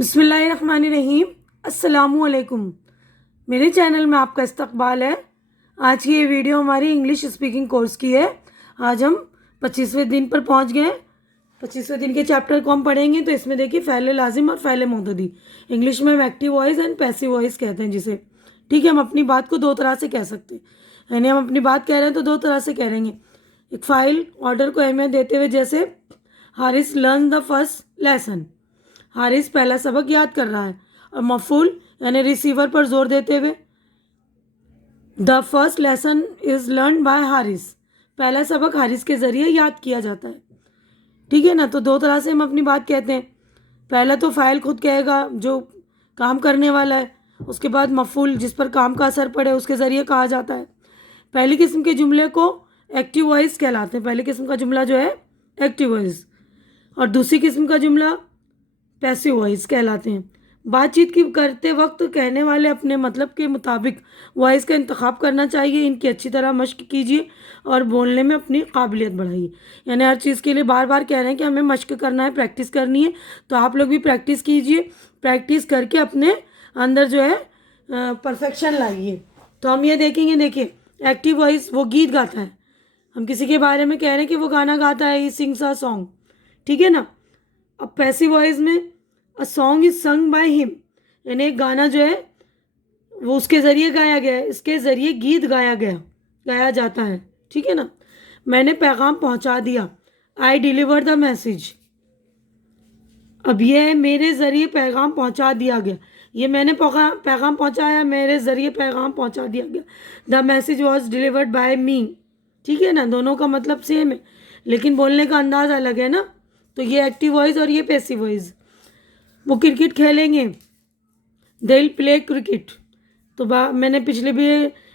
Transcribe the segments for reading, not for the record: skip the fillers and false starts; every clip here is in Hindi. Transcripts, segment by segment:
बिस्मिल्लाहिर्रहमानिर्रहीम। अस्सलामुअलैकुम। मेरे चैनल में आपका इस्तकबाल है। आज की ये वीडियो हमारी इंग्लिश स्पीकिंग कोर्स की है। आज हम 25वें दिन पर पहुंच गए। 25वें दिन के चैप्टर को हम पढ़ेंगे। तो इसमें देखिए फ़ैल लाजिम और फ़ैल मोतदी, इंग्लिश में हम active voice and passive voice कहते हैं जिसे। ठीक है, हम अपनी बात को दो तरह से कह सकते हैं, यानी हम अपनी बात कह रहे हैं तो दो तरह से कह रहेंगे। एक फ़ाइल ऑर्डर को अहमियत देते हुए, जैसे Haris learn the first lesson, Haris पहला सबक याद कर रहा है। और मफूल यानी रिसीवर पर जोर देते हुए, the first lesson is learn by Haris, पहला सबक हारिस के ज़रिए याद किया जाता है। ठीक है ना। तो दो तरह से हम अपनी बात कहते हैं। पहला तो फ़ाइल खुद कहेगा जो काम करने वाला है, उसके बाद मफूल जिस पर काम का असर पड़े उसके ज़रिए कहा जाता है। पहली किस्म के जुमले को एक्टिव वॉइस कहलाते हैं। पहली किस्म का जुमला जो है एक्टिव वॉइस, और दूसरी किस्म का जुमला पैसिव वॉइस कहलाते हैं। बातचीत की करते वक्त कहने वाले अपने मतलब के मुताबिक वॉइस का इंतखाब करना चाहिए। इनकी अच्छी तरह मश्क कीजिए और बोलने में अपनी काबिलियत बढ़ाइए। यानी हर चीज़ के लिए बार बार कह रहे हैं कि हमें मश्क करना है, प्रैक्टिस करनी है। तो आप लोग भी प्रैक्टिस कीजिए, प्रैक्टिस करके अपने अंदर जो है परफेक्शन लाइए। तो हम ये देखेंगे, देखिए एक्टिव वॉइस वो गीत गाता है। हम किसी के बारे में कह रहे हैं कि वो गाना गाता है, ही सिंग्स अ सॉन्ग। ठीक है ना। अब पैसिव वॉइस में a song is sung by him, यानी एक गाना जो है वो उसके ज़रिए गाया गया है, इसके ज़रिए गीत गाया जाता है। ठीक है ना। मैंने पैगाम पहुंचा दिया, आई डिलीवर द मैसेज। अब ये है मेरे ज़रिए पैगाम पहुंचा दिया गया, ये मैंने पैगाम पहुंचाया, मेरे ज़रिए पैगाम पहुंचा दिया गया। The message was delivered by me. ठीक है ना। दोनों का मतलब सेम है, लेकिन बोलने का अंदाज़ अलग है ना। तो ये एक्टिव वॉइस और ये पैसिव वॉइस। वो क्रिकेट खेलेंगे, दे विल प्ले क्रिकेट। तो मैंने पिछले भी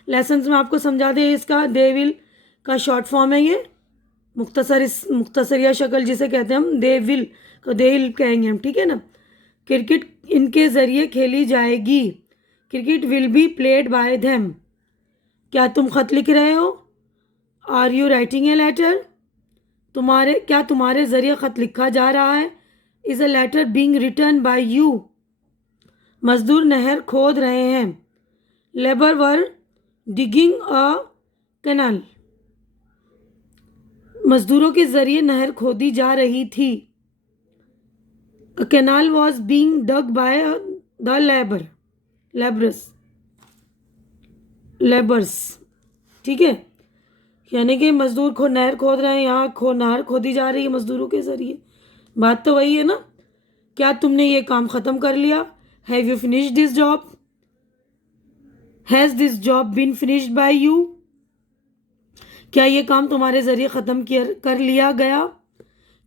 लेसन्स में आपको समझा दिया, इसका दे विल का शॉर्ट फॉर्म है ये, मुख्तसरिया शक्ल जिसे कहते हैं हम, दे विल को दे विल कहेंगे हम। ठीक है ना। क्रिकेट इनके ज़रिए खेली जाएगी, cricket will be played by them. क्या तुम खत लिख रहे हो, are you writing a letter, क्या तुम्हारे ज़रिए ख़त लिखा जा रहा है, is a letter being return by you. मजदूर नहर खोद रहे हैं, labour were digging a canal, मजदूरों के ज़रिए नहर खोदी जा रही थी। A canal was being dug by the labours. ठीक है, यानी कि मजदूर नहर खोद रहे हैं, यहाँ नहर खोदी जा रही है मजदूरों के ज़रिए। बात तो वही है ना। क्या तुमने ये काम ख़त्म कर लिया, have you finish this job, has this job been finished by you, क्या ये काम तुम्हारे ज़रिए ख़त्म कर लिया गया।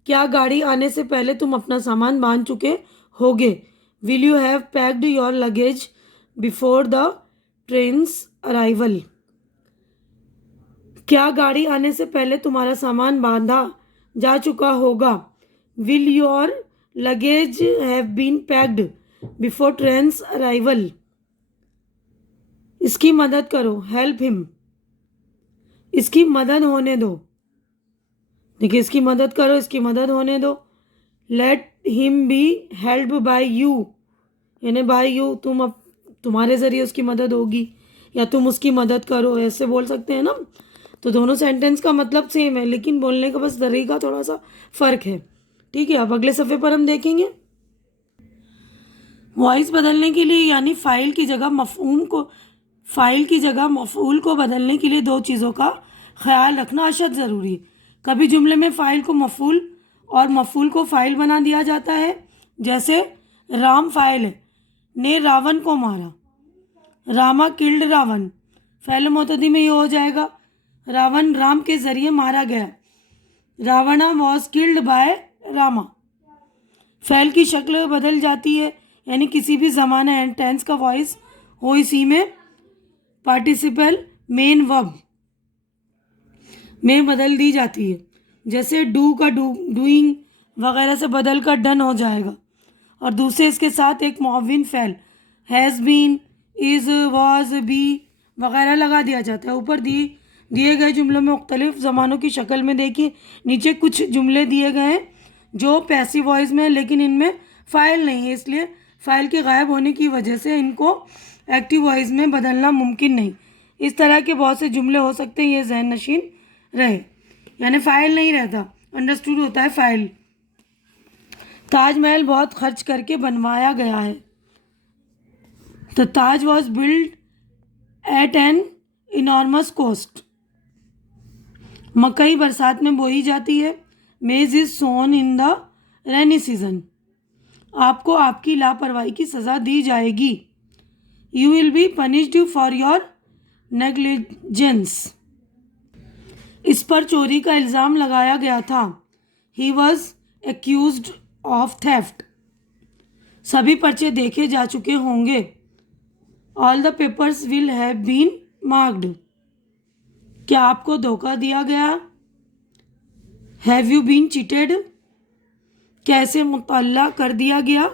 क्या गाड़ी आने से पहले तुम अपना सामान बांध चुके होगे, will you have packed your luggage before the trains arrival. क्या गाड़ी आने से पहले तुम्हारा सामान बांधा जा चुका होगा, will your luggage have been packed before train's arrival. इसकी मदद करो, हेल्प हिम, इसकी मदद होने दो। देखिए, इसकी मदद करो, इसकी मदद होने दो। Late him B help by you, यानी बाय यू तुम्हारे ज़रिए उसकी मदद होगी, या तुम उसकी मदद करो, ऐसे बोल सकते हैं ना। तो दोनों सेंटेंस का मतलब सेम है, लेकिन बोलने का बस तरीका थोड़ा सा फ़र्क है। ठीक है। अब अगले सफ़े पर हम देखेंगे वॉइस बदलने के लिए, यानी फ़ाइल की जगह मफ़ऊल को बदलने के लिए दो चीज़ों का ख्याल रखना अशद ज़रूरी है। कभी जुमले में फ़ाइल को मफ़ऊल और मफ़ऊल को फ़ाइल बना दिया जाता है, जैसे राम फ़ाइल है, ने रावण को मारा, रामा किल्ड रावण। फ़ेल मुतअद्दी में ये हो जाएगा, रावण राम के ज़रिए मारा गया, Ravana was killed by Rama. फ़ेल की शक्ल बदल जाती है, यानी किसी भी ज़माना एंड टेंस का वॉइस हो इसी में पार्टिसिपल मेन वर्ब में बदल दी जाती है। जैसे डू का डूइंग वगैरह से बदल कर डन हो जाएगा, और दूसरे इसके साथ एक मुअव्विन फ़ेल has been, is, was, be वगैरह लगा दिया जाता है। ऊपर दिए गए जुमलों में मुख्तलिफ ज़मानों की शक्ल में देखिए, नीचे कुछ जुमले दिए गए हैं जो पैसिव वॉइस में है, लेकिन इनमें फ़ाइल नहीं है, इसलिए फाइल के गायब होने की वजह से इनको एक्टिव वॉइस में बदलना मुमकिन नहीं। इस तरह के बहुत से जुमले हो सकते हैं, ये जहन नशीन रहे। यानी फ़ाइल नहीं रहता, अंडरस्टूड होता है फ़ाइल। ताजमहल बहुत खर्च करके बनवाया गया है। The Taj was build at an enormous cost. मकई बरसात में बोई जाती है। Maize is sown in the rainy season. आपको आपकी लापरवाही की सज़ा दी जाएगी। You will be punished for your negligence. इस पर चोरी का इल्ज़ाम लगाया गया था। He was accused of theft. सभी पर्चे देखे जा चुके होंगे। All the papers will have been marked. क्या आपको धोखा दिया गया? Have you been cheated? कैसे मुतल्ला कर दिया गया?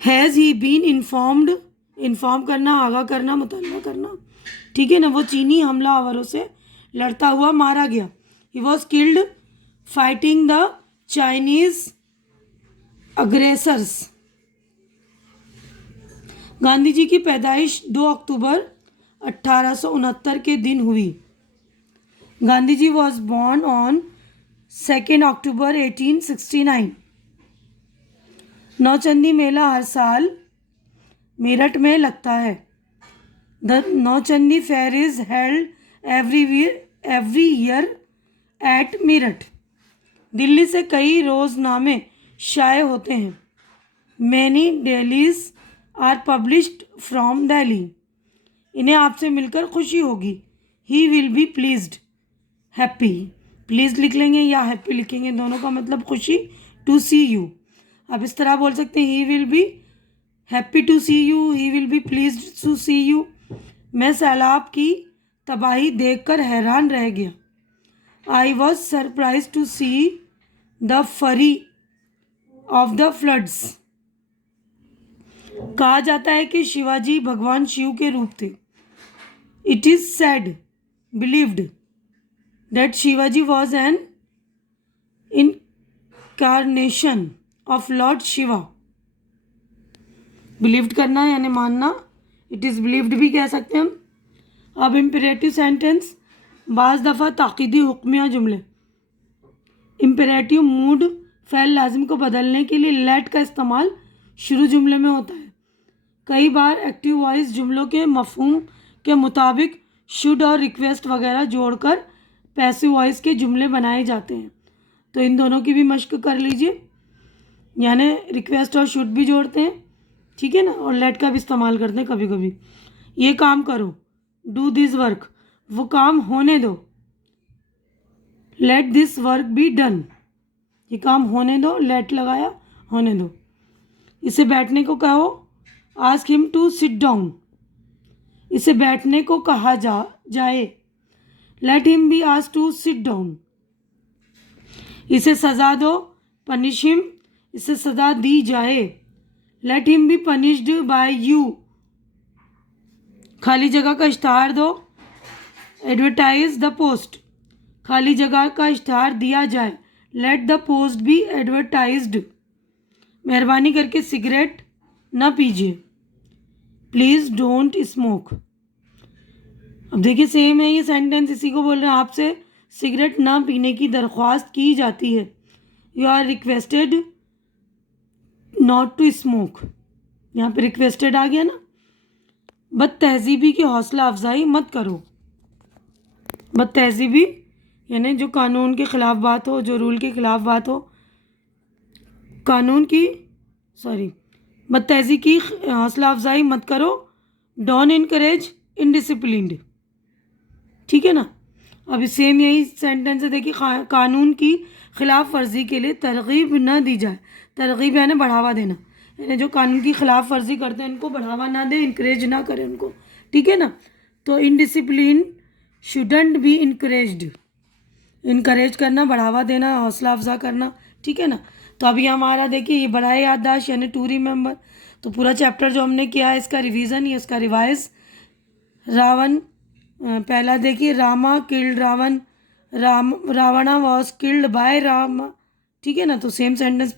Has he been informed? Inform करना, आगाह करना, मुतल्ला करना, ठीक है ना। वो चीनी हमलावरों से लड़ता हुआ मारा गया। He was killed fighting the Chinese aggressors. Gandhi ji की पैदाइश 2 अक्टूबर 1869 के दिन हुई। Gandhi ji was born on 2 अक्टूबर 1869। नौचंदी मेला हर साल मेरठ में लगता है। The Nauchandi fair is held every year at Meerut. Delhi से कई रोज़नामे शाये होते हैं। Many dailies are published from Delhi. इन्हें आपसे मिलकर खुशी होगी। He will be pleased, happy. Please लिख लेंगे या हैप्पी लिखेंगे, दोनों का मतलब खुशी। टू सी यू, अब इस तरह बोल सकते हैं, he will be happy to see you, he will be pleased to see you. मैं सैलाब की तबाही देखकर हैरान रह गया। I was surprise to see the fury of the floods. कहा जाता है कि शिवाजी भगवान शिव के रूप थे। It is said, believed that Shivaji was an incarnation of Lord Shiva. Believed करना यानी मानना, इट इज़ बिलीव्ड भी कह सकते हैं हम। अब इम्पेरेटिव सेंटेंस, बाज़ दफ़ा ताक़ीदी हुक्मिया जुमले। इम्पेरेटिव मूड फ़ेल लाजिम को बदलने के लिए लेट का इस्तेमाल शुरू जुमले में होता है। कई बार एक्टिव वॉइस जुमलों के मफहूम के मुताबिक शुड और रिक्वेस्ट वगैरह जोड़कर पैसिव वॉइस के जुमले बनाए जाते हैं। तो इन दोनों की भी मश्क कर लीजिए, यानी रिक्वेस्ट और शुड भी जोड़ते हैं, ठीक है ना, और लेट का भी इस्तेमाल करते हैं कभी कभी। ये काम करो, डू दिस वर्क, वो काम होने दो। Let this work be done, ये काम होने दो, लेट लगाया, होने दो। इसे बैठने को कहो, ask him to sit down, इसे बैठने को कहा जाए। Let him be asked to sit down. इसे सज़ा दो, पनिश हिम, इसे सज़ा दी जाए। Let him be punished by you. खाली जगह का इश्तहार दो, एडवर्टाइज द पोस्ट, खाली जगह का इश्तहार दिया जाए। Let the post be advertised. मेहरबानी करके सिगरेट ना पीजिए। Please don't smoke. अब देखिए सेम है ये सेंटेंस, इसी को बोल रहे हैं, आपसे सिगरेट ना पीने की दरख्वास्त की जाती है। You are requested not to smoke, यहाँ पे रिक्वेस्टेड आ गया ना। बद तहजीबी की हौसला अफजाई मत करो। बद तहजीबी यानी जो कानून के ख़िलाफ़ बात हो, जो रूल के ख़िलाफ़ बात हो, कानून की बद तहजीबी की हौसला अफजाई मत करो। डोंट इनकरेज इनडिसिप्लिन्ड, ठीक है ना। अभी सेम यही सेंटेंस है, देखिए, कानून की खिलाफ वर्जी के लिए तरगीब न दी जाए। तरगीब यानी बढ़ावा देना, यानी जो कानून की खिलाफ वर्जी करते हैं उनको बढ़ावा ना दे, इनकरेज ना करें उनको, ठीक है ना। तो indiscipline shouldn't be encouraged, encourage करना, बढ़ावा देना, हौसला अफजा करना, ठीक है ना। तो अभी हमारा देखिए ये बढ़ाए याददाश्त यानी टू रिमेंबर। तो पूरा चैप्टर जो हमने किया है इसका रिवीजन, ये उसका रिवाइज। रावण, पहला देखिए, Rama killed Ravan, Ravana was killed by Ram, ठीक है ना। तो सेम सेंटेंस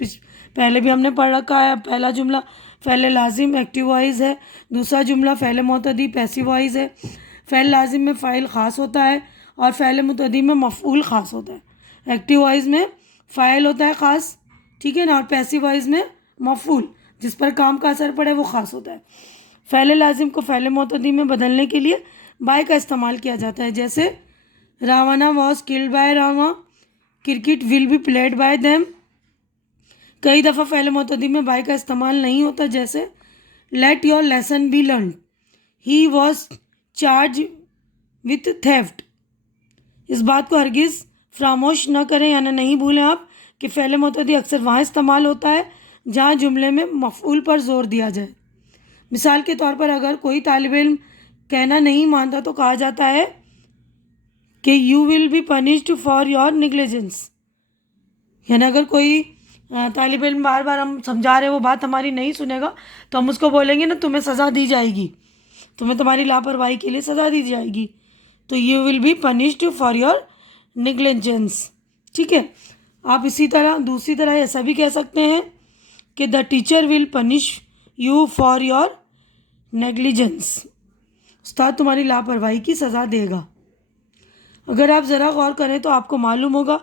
पहले भी हमने पढ़ रखा है। पहला जुमला फ़ेल लाजिम एक्टिव वॉइस है, दूसरा जुमला फ़ेल मुतदी पैसिव वॉइस है। फ़ेल लाजिम में फ़ाइल ख़ास होता है और फ़ेल मुतदी में मफ़ऊल ख़ास होता है। एक्टिव वॉइस में फ़ाइल होता है ख़ास, ठीक है ना, और पैसिव वॉइस में मफ़ऊल जिस पर काम का असर पड़े वो ख़ास होता है। फ़ेल लाजिम को फ़ेल मुतदी में बदलने के लिए बाय का इस्तेमाल किया जाता है, जैसे Ravana was killed by Rama, cricket will be played by them. कई दफ़ा फ़ेल मुतदी में बाय का इस्तेमाल नहीं होता, जैसे let your lesson be learn, he was charge with theft. इस बात को हरगिज़ फरामोश न करें, यानी नहीं भूलें आप कि फ़ेल मुतदी अक्सर वहाँ इस्तेमाल होता है जहाँ जुमले में मफ़ऊल पर जोर दिया जाए। मिसाल के तौर पर अगर कोई तालिब इल्म कहना नहीं मानता तो कहा जाता है कि you will be punished for your negligence. यानी अगर कोई तालिब इल्म बार बार हम समझा रहे वो बात हमारी नहीं सुनेगा तो हम उसको बोलेंगे ना तुम्हें सज़ा दी जाएगी, तुम्हें तुम्हारी लापरवाही के लिए सज़ा दी जाएगी। तो you will be punished for your negligence, ठीक है। आप इसी तरह दूसरी तरह ऐसा भी कह सकते हैं कि the teacher will punish you for your negligence, उस्ताद तुम्हारी लापरवाही की सज़ा देगा। अगर आप ज़रा गौर करें तो आपको मालूम होगा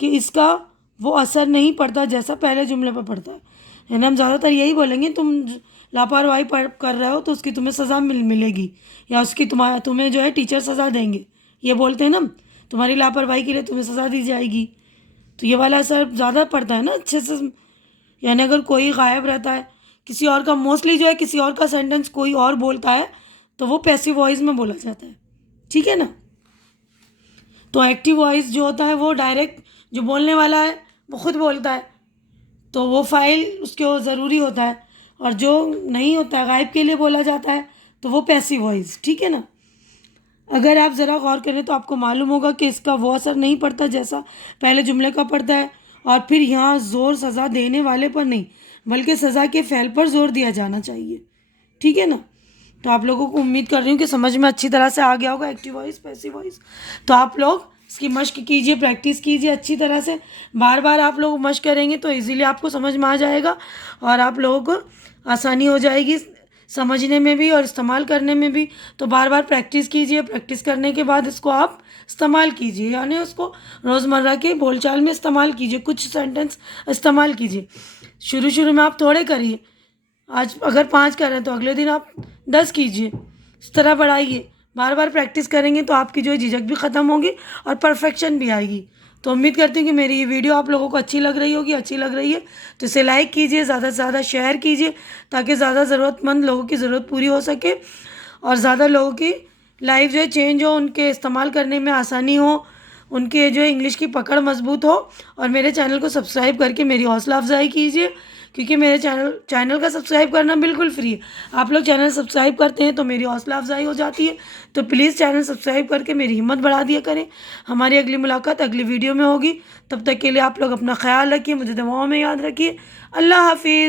कि इसका वो असर नहीं पड़ता जैसा पहले जुमले पर पड़ता है। यानी हम ज़्यादातर यही बोलेंगे तुम लापरवाही कर रहे हो तो उसकी तुम्हें सज़ा मिलेगी, या उसकी तुम्हें जो है टीचर सज़ा देंगे, ये बोलते हैं ना, तुम्हारी लापरवाही के लिए तुम्हें सज़ा दी जाएगी। तो ये वाला असर ज़्यादा पड़ता है ना अच्छे से। यानी अगर कोई गायब रहता है, किसी और का मोस्टली जो है किसी और का सेंटेंस कोई और बोलता है तो वो पैसिव वॉइस में बोला जाता है, ठीक है ना। तो एक्टिव वॉइस जो होता है वो डायरेक्ट जो बोलने वाला है वो खुद बोलता है, तो वो फ़ाइल उसके ज़रूरी होता है, और जो नहीं होता है गायब के लिए बोला जाता है तो वो पैसिव वॉइस, ठीक है ना। अगर आप ज़रा गौर करें तो आपको मालूम होगा कि इसका वो असर नहीं पड़ता जैसा पहले जुमले का पड़ता है, और फिर यहाँ ज़ोर सज़ा देने वाले पर नहीं बल्कि सज़ा के फ़ैल पर ज़ोर दिया जाना चाहिए, ठीक है ना। तो आप लोगों को उम्मीद कर रही हूँ कि समझ में अच्छी तरह से आ गया होगा एक्टिव वॉइस पैसिव वॉइस। तो आप लोग इसकी मश्क कीजिए, प्रैक्टिस कीजिए अच्छी तरह से, बार बार आप लोग मश्क करेंगे तो इजीली आपको समझ में आ जाएगा और आप लोगों को आसानी हो जाएगी समझने में भी और इस्तेमाल करने में भी। तो बार बार प्रैक्टिस कीजिए, प्रैक्टिस करने के बाद इसको आप इस्तेमाल कीजिए, यानी उसको रोज़मर्रा के बोलचाल में इस्तेमाल कीजिए, कुछ सेंटेंस इस्तेमाल कीजिए। शुरू शुरू में आप थोड़े करिए, आज अगर 5 कर रहे हैं तो अगले दिन आप 10 कीजिए, इस तरह बढ़ाइए। बार बार प्रैक्टिस करेंगे तो आपकी जो है झिझक भी ख़त्म होगी और परफेक्शन भी आएगी। तो उम्मीद करती हूँ कि मेरी ये वीडियो आप लोगों को अच्छी लग रही होगी। अच्छी लग रही है तो इसे लाइक कीजिए, ज़्यादा से ज़्यादा शेयर कीजिए ताकि ज़्यादा ज़रूरतमंद लोगों की ज़रूरत पूरी हो सके और ज़्यादा लोगों की लाइफ जो है चेंज हो, उनके इस्तेमाल करने में आसानी हो, उनके जो है इंग्लिश की पकड़ मजबूत हो। और मेरे चैनल को सब्सक्राइब करके मेरी हौसला अफजाई कीजिए, क्योंकि मेरे चैनल का सब्सक्राइब करना बिल्कुल फ्री है। आप लोग चैनल सब्सक्राइब करते हैं तो मेरी हौसला अफजाई हो जाती है। तो प्लीज़ चैनल सब्सक्राइब करके मेरी हिम्मत बढ़ा दिया करें। हमारी अगली मुलाकात अगली वीडियो में होगी, तब तक के लिए आप लोग अपना ख्याल रखिए, मुझे दुआओं में याद रखिए। अल्लाह हाफिज़।